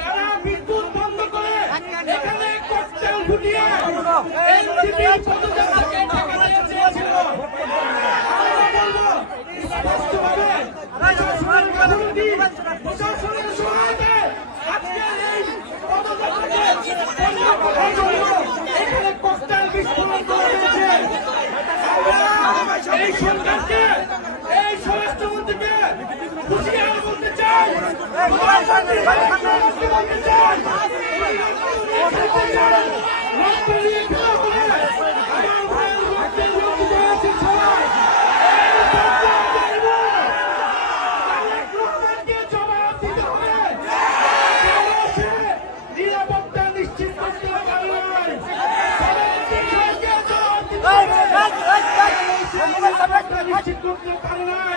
তারা বিদ্যুৎ বন্ধ করে এখানে ককটেল ফুটিয়ে এনসিপির পদযাত্রাকে ঠেকাতে চেয়েছিল। আমরা বলবো স্পষ্টভাবে প্রশাসনের সহায়তায় আজকের এই পদযাত্রাকে বন্ধ করার জন্য এখানে ককটেল বিস্ফোরণ করা হয়েছে। এই সরকারকে, এই স্বরাষ্ট্রমন্ত্রীকে হুঁশিয়ার করতে চাই, বলতে চাই নিরাপত্তা নিশ্চিত করতে পারে নাই, নিশ্চিত করতে পারে নাই।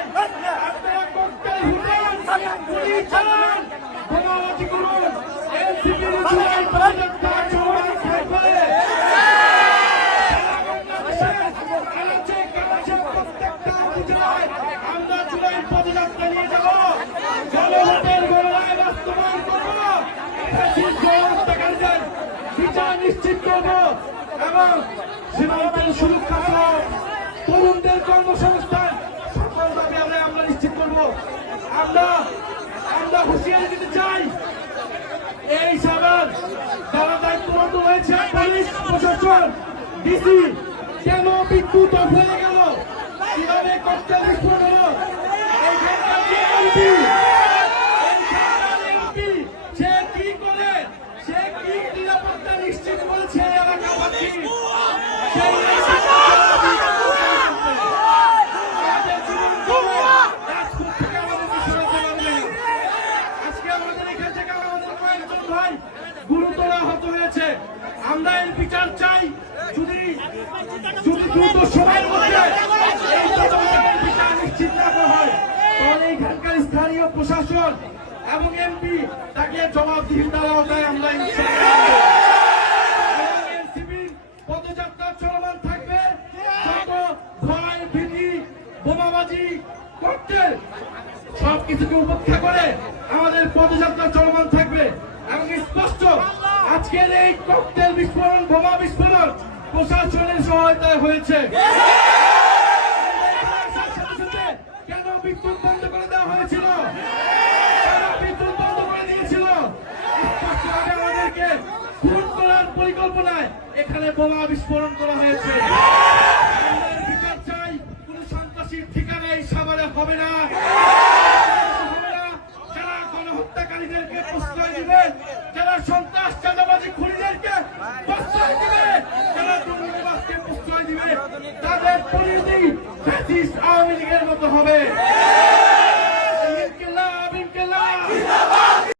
আপনারা ককটেল ফুটান, গুলি চালান, বোমাবাজি করুন, এনসিপির পদযাত্রা চলমান থাকবে। প্রত্যেকটা উপজেলায় আমরা জুলাই পদযাত্রা নিয়ে যাব, জনমতের গণনায় বাস্তবায়ন করব, হত্যাকারীদের বিচার নিশ্চিত করব এবং সীমান্তের সুরক্ষা সহ তরুণদের কর্মসংস্থান সকলভাবে আমরা নিশ্চিত করব। আমরা হুঁশিয়ারি দিতে চাই, এই সবার যারা দায়িত্বরত হয়েছে, পুলিশ প্রশাসন, ডিসি, কেন বিদ্যুৎ অফ হয়ে গেল, কিভাবে ককটেল বিস্ফোরণ হলো, এইখানকার এমপি সে কি করে, সে কি নিরাপত্তা নিশ্চিত করেছে এলাকাবাসী, গুরুতর আহত হয়েছে। আমরা এর বিচার চাই, যদি দ্রুত সময়ের মধ্যে বিচার নিশ্চিত না করা হয় তাহলে এখানকার স্থানীয় প্রশাসন এবং এমপি তাকে জবাবদিহিতার আওতায় আমরা এনসিপির পদযাত্রা চলমান থাকবে। যত ভয়, ভীতি, বোমাবাজি, ককটেল সবকিছুকে উপেক্ষা করে আমাদের পদযাত্রা চলমান থাকবে এবং স্পষ্ট আজকের এই ককটেল বিস্ফোরণ, বোমা বিস্ফোরণ প্রশাসনের সহায়তায় হয়েছে। কেন বিদ্যুৎ বন্ধ করে দেওয়া হয়েছিল, বিদ্যুৎ বন্ধ করে দিয়েছিল, স্পষ্টভাবে আমাদেরকে খুন করার পরিকল্পনায় এখানে বোমা বিস্ফোরণ করা হয়েছে। বিচার চাই, কোন সন্ত্রাসীর ঠিকানা এই সাভারে হবে না। যারা গণহত্যাকারীদেরকে প্রশ্রয় দিবে, যারা সন্ত্রাস চাঁদাবাজি খুনিদেরকে প্রশ্রয় দিবে, যারা দুর্নীতিবাজকে প্রশ্রয় দিবে, তাদের পরিণতি ফ্যাসিস্ট আওয়ামী লীগের মতো হবে।